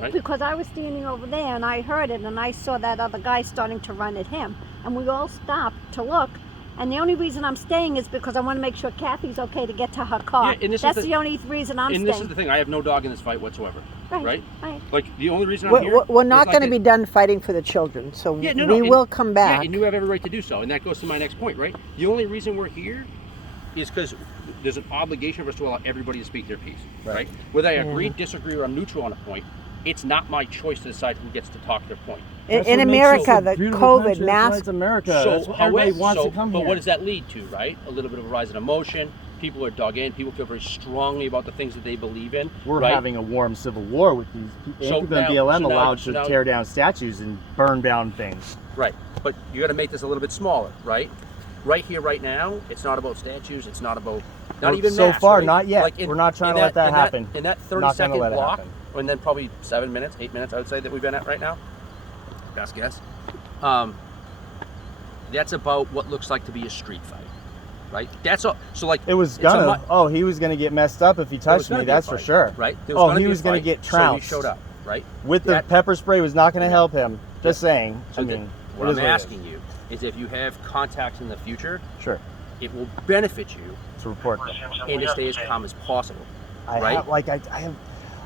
Right? Because I was standing over there and I heard it and I saw that other guy starting to run at him. And we all stopped to look. And the only reason I'm staying is because I want to make sure Kathy's okay to get to her car. Yeah, and this is That's the only reason I'm staying. And this is the thing. I have no dog in this fight whatsoever. Right? Right. Like, the only reason I'm here... We're not is going to like be done fighting for the children, so Yeah, no, we and- will come back. Yeah, and you have every right to do so. And that goes to my next point, right? The only reason we're here is because there's an obligation for us to allow everybody to speak their piece, right? Whether I agree, disagree, or I'm neutral on a point, it's not my choice to decide who gets to talk their point. In America, the COVID mask. It's America. So, That's what everybody wants to come but here. what does that lead to, right? A little bit of a rise in emotion. People are dug in. People feel very strongly about the things that they believe in. We're right? having a warm civil war with these people. So People and now- BLM so now- allowed so to now- tear down statues and burn down things. Right, but you got to make this a little bit smaller, right? Right here, right now, it's not about statues. It's not about Well, even so masks, far, right? not yet. Like We're not trying to let that happen. In that Not gonna 30-second let it block, happen. and then probably 7 minutes, 8 minutes, I would say that we've been at right now. Best guess. That's about what looks like to be a street fight, right? That's all. So like It was it's a gonna. mu- Oh, he was gonna get messed up if he there was touched gonna me. be a That's for fight, sure. right? There Oh, gonna he be a was gonna fight, get So you trounced. showed up, right? With the That- pepper spray was not gonna help him. Just saying. So I that- mean, what it is I'm it is. asking you is if you have contacts in the future, Sure. it will benefit you To report them. and to stay as calm as possible. I Right? have, like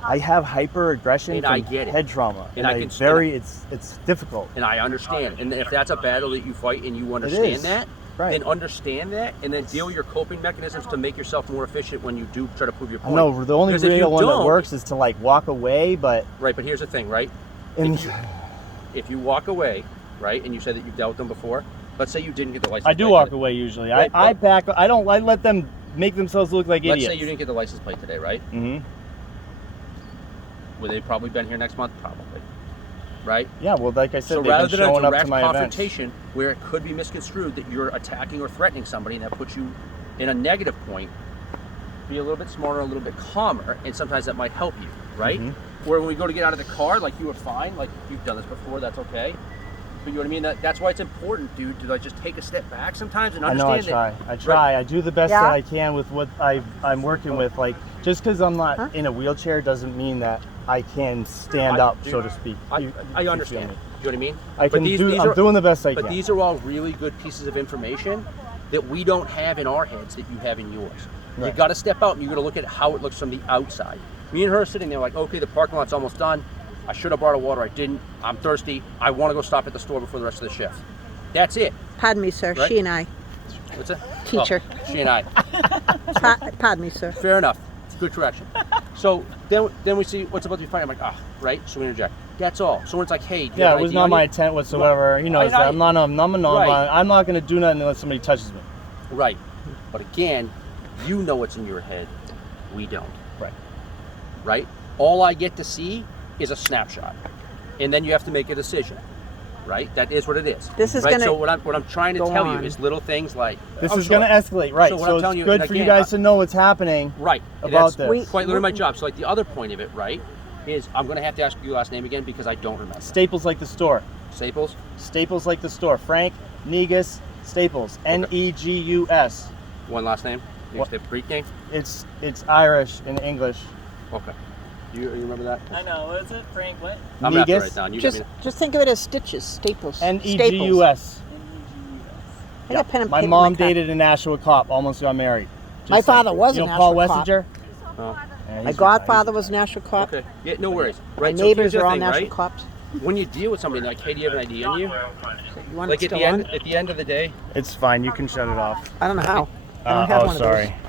I have hyper aggression And from I get it. head trauma, And I can- it's difficult. And I understand. And if that's a battle that you fight and you understand is. that, Right. then understand that and then deal your coping mechanisms to make yourself more efficient when you do try to prove your I point. know the only Because if you real one that don't- works is to like walk away, but Right, but here's the thing, right? in, If you walk away, right, and you said that you've dealt with them before, let's say you didn't get the license I do plate walk today. away usually. Right, I back. I don't. I let them make themselves look like Let's idiots. say you didn't get the license plate today, right? Hmm. Would they probably been here next month? Probably. Right? Yeah. Well, like I said, So they've rather been than a showing up direct to my events. confrontation where it could be misconstrued that you're attacking or threatening somebody and that puts you in a negative point, be a little bit smarter, a little bit calmer, and sometimes that might help you, right? Mm-hmm. Where when we go to get out of the car, like you were fine, like you've done this before, that's okay. But you know what I mean? That's why it's important, dude, to like just take a step back sometimes and I know. understand I that. try. I do the best Yeah. that I can with what I'm working with. Like just because I'm not in a wheelchair doesn't mean that I can stand up, so to speak. I You understand. feel me? You know what I mean? I But can I'm doing the best I But can. these are all really good pieces of information that we don't have in our heads that you have in yours. You Right. got to step out and you got to look at how it looks from the outside. Me and her are sitting there like, okay, the parking lot's almost done. I should have brought a water. I didn't. I'm thirsty. I want to go stop at the store before the rest of the shift. That's it. Pardon me, sir. Right? She and I. What's it? Teacher. Oh, she and I. Pardon me, sir. Fair enough. Good correction. So then we see what's about to be fighting. I'm like, right? So we interject. That's all. So when it's like, hey, do you Yeah, have it an was ID not on my you? intent whatsoever. You know, I'm not a non-violent. Right. I'm not going to do nothing unless somebody touches me. Right. But again, you know what's in your head. We don't. Right. Right? All I get to see is a snapshot. And then you have to make a decision. Right? That is what it is. This is right? gonna So what I'm trying to go tell on. you is little things like This oh, is sure. going to escalate, right? So what So I'm it's telling you, good and for you again, guys to know what's happening Right. about That's this. quite literally my job. So like the other point of it, right, is I'm gonna have to ask your last name again because I don't remember. Staples like the store. Staples? Staples like the store. Frank Negus Staples. Negus. One last name? You What? have Greek name? It's Irish in English. Okay. You remember that? I know. What is it, Frank? What? I'm gonna have to Negus. write it down. You Just think of it as stitches, staples. Staples. Negus. I got pen and My paper in mom car. dated a Nashua cop. Almost got married. Just My saying. father was you a know Paul Nashua cop. Wessinger? Oh. Yeah, My he's- godfather was a National Cop. Okay. Yeah, no worries. My Right. So neighbors here's the are all thing, National right? Cops. When you deal with somebody like, hey, do you have an ID on you? You want Like it at still the on? end of the day, It's fine. You can shut it off. I don't know how. I don't have one of those. sorry.